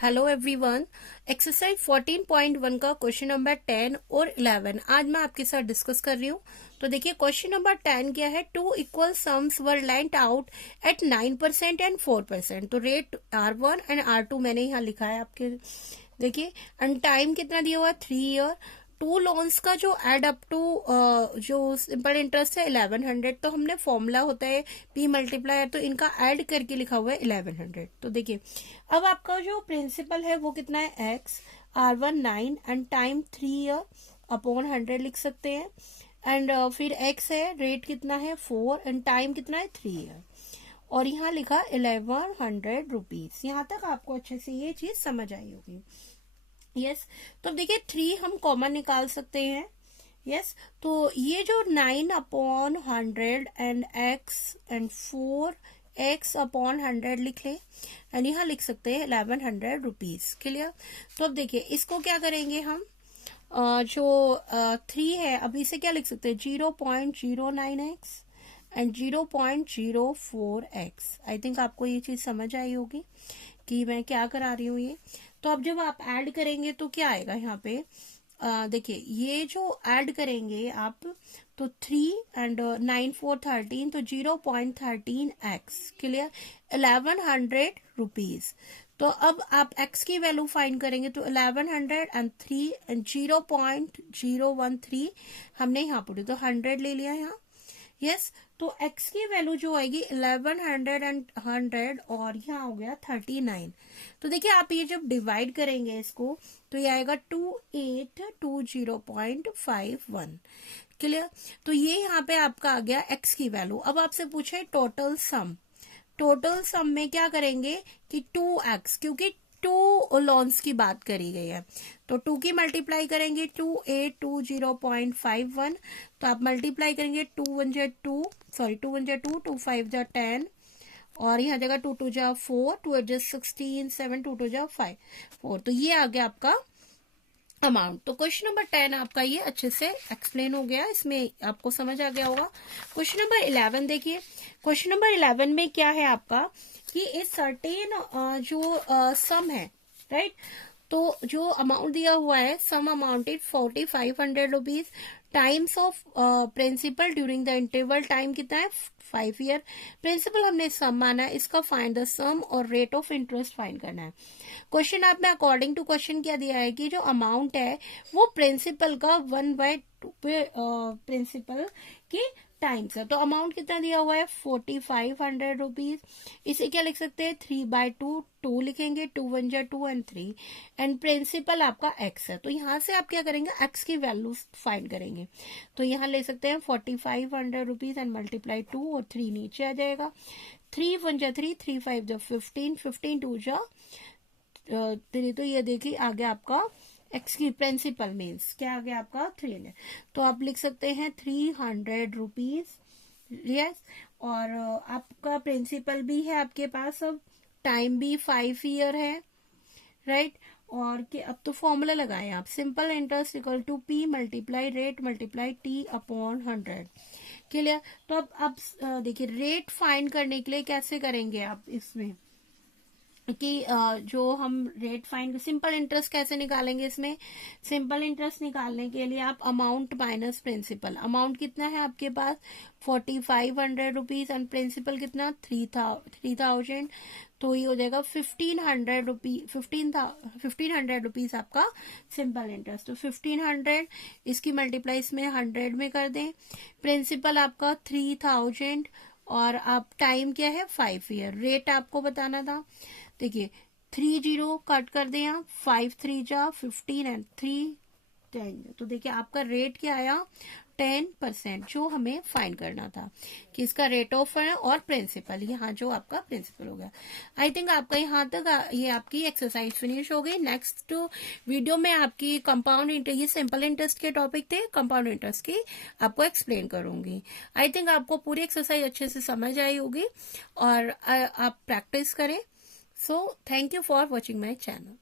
Hello everyone. Exercise 14.1 का question number 10 और 11 आज मैं आपके साथ डिस्कस कर रही हूँ। तो देखिए क्वेश्चन नंबर 10 क्या है, two equal sums were lent out at 9% and 4%। तो रेट R1 एंड R2 मैंने यहाँ लिखा है आपके, देखिए। एंड टाइम कितना दिया हुआ है, 3 ईयर। टू लोन्स का जो एड अप टू जो सिंपल इंटरेस्ट है 1100। तो हमने फॉर्मूला होता है P मल्टीप्लायर, तो इनका ऐड करके लिखा हुआ है 1100। तो देखिए अब आपका जो प्रिंसिपल है वो कितना है, x, R1 9 and time 3 year upon 100 लिख सकते हैं। एंड फिर x है, रेट कितना है 4 एंड टाइम कितना है 3 ईयर, और यहाँ लिखा 1100 रुपीज। यहाँ तक आपको अच्छे से ये चीज समझ आई होगी। यस तो अब देखिए 3 हम कॉमन निकाल सकते हैं। यस तो ये जो 9/100 एंड x एंड 4x/100 लिख ले, एंड यहाँ लिख सकते हैं 1100 रुपीज। क्लियर। तो अब देखिए इसको क्या करेंगे हम, जो 3 है अब इसे क्या लिख सकते हैं, 0.09x and 0.04x। I think आपको ये चीज समझ आई होगी कि मैं क्या करा रही हूँ ये। तो अब जब आप ऐड करेंगे तो क्या आएगा यहाँ पे, देखिए ये जो ऐड करेंगे आप, तो 3 एंड 9 4 13, तो 0.13x। क्लियर। 1100 रुपीज। तो अब आप x की वैल्यू फाइंड करेंगे, तो 1103 एंड 0.013 हमने यहाँ पुटी, तो 100 ले लिया यहाँ। यस तो x की वैल्यू जो आएगी 1100 एंड 100, और यहाँ हो गया 39। तो देखिए आप ये जब डिवाइड करेंगे इसको, तो ये आएगा 2820.51। क्लियर। तो ये यहाँ पे आपका आ गया x की वैल्यू। अब आपसे पूछे टोटल सम, टोटल सम में क्या करेंगे कि 2x, क्योंकि 2 लॉन्स की बात करी गई है, तो 2 की मल्टीप्लाई करेंगे 2820.51। तो आप मल्टीप्लाई करेंगे 2 1 जा 2, सॉरी 2 1 जा 2, 2 5 जा 10, और यहाँ जगह 2 2 जा 4, 2 8 जा 16, 7 2 2 जा 5 4। तो ये आ गया आपका अमाउंट। तो क्वेश्चन नंबर 10 आपका ये अच्छे से एक्सप्लेन हो गया, इसमें आपको समझ आ गया होगा। क्वेश्चन नंबर 11 देखिए, क्वेश्चन नंबर 11 में क्या है आपका कि एक सर्टेन जो सम है, राइट। तो जो अमाउंट दिया हुआ है, sum amounted 4500 rupees, times of principal during the interval, time कितना है 5 ईयर। प्रिंसिपल हमने सम माना है, इसका फाइंड द सम और रेट ऑफ इंटरेस्ट फाइंड करना है। क्वेश्चन आप में अकॉर्डिंग टू क्वेश्चन क्या दिया है कि जो अमाउंट है वो प्रिंसिपल का 1/2 प्रिंसिपल की टाइम्स है। तो अमाउंट कितना दिया हुआ है 4500 रुपीज। इसे क्या लिख सकते हैं 3/2, 2 लिखेंगे, 2 1 जा 2 एंड 3, एंड प्रिंसिपल आपका x है। तो यहाँ से आप क्या करेंगे, x की वैल्यू फाइंड करेंगे। तो यहाँ ले सकते हैं 4500 रुपीज एंड मल्टीप्लाई 2, और 3 नीचे आ जाएगा। 3 1 जा 3, 3 5 जा 15, 15 2 जा 3। तो ये देखिए आ गया आपका एक्स की प्रिंसिपल मीन्स क्या आ गया आपका 300। तो आप लिख सकते हैं 300 रुपीज। यस और आपका प्रिंसिपल भी है आपके पास, अब टाइम भी 5 ईयर है, राइट। और कि अब तो फॉर्मूला लगाएं आप, simple interest equal to P multiply rate multiply T upon 100। Clear. तो अब आप देखिए रेट फाइंड करने के लिए कैसे करेंगे आप इसमें कि जो हम रेट फाइंड, सिंपल इंटरेस्ट कैसे निकालेंगे इसमें, सिंपल इंटरेस्ट निकालने के लिए आप अमाउंट माइनस प्रिंसिपल। अमाउंट कितना है आपके पास 4500 रुपीज एंड प्रिंसिपल कितना 3000। तो ये हो जाएगा 1500 रुपीज, 1500 रुपीज आपका सिंपल इंटरेस्ट। तो 1500 इसकी मल्टीप्लाई इसमें 100 में कर दें। प्रिंसिपल आपका 3000 और आप टाइम क्या है 5 ईयर। रेट आपको बताना था, देखिए 3 0 कट कर दें आप, 5 3 जा 15 एंड 3 10। तो देखिए आपका रेट क्या आया 10%, जो हमें फाइंड करना था कि इसका रेट ऑफ है और प्रिंसिपल, यहाँ जो आपका प्रिंसिपल हो गया। आई थिंक आपका यहाँ तक ये आपकी एक्सरसाइज फिनिश हो गई। नेक्स्ट वीडियो में आपकी कंपाउंड इंटरेस्ट, ये सिंपल इंटरेस्ट के टॉपिक थे, कंपाउंड इंटरेस्ट की आपको एक्सप्लेन करूंगी। आई थिंक आपको पूरी एक्सरसाइज अच्छे से समझ आई होगी और आप प्रैक्टिस करें। So, thank you for watching my channel.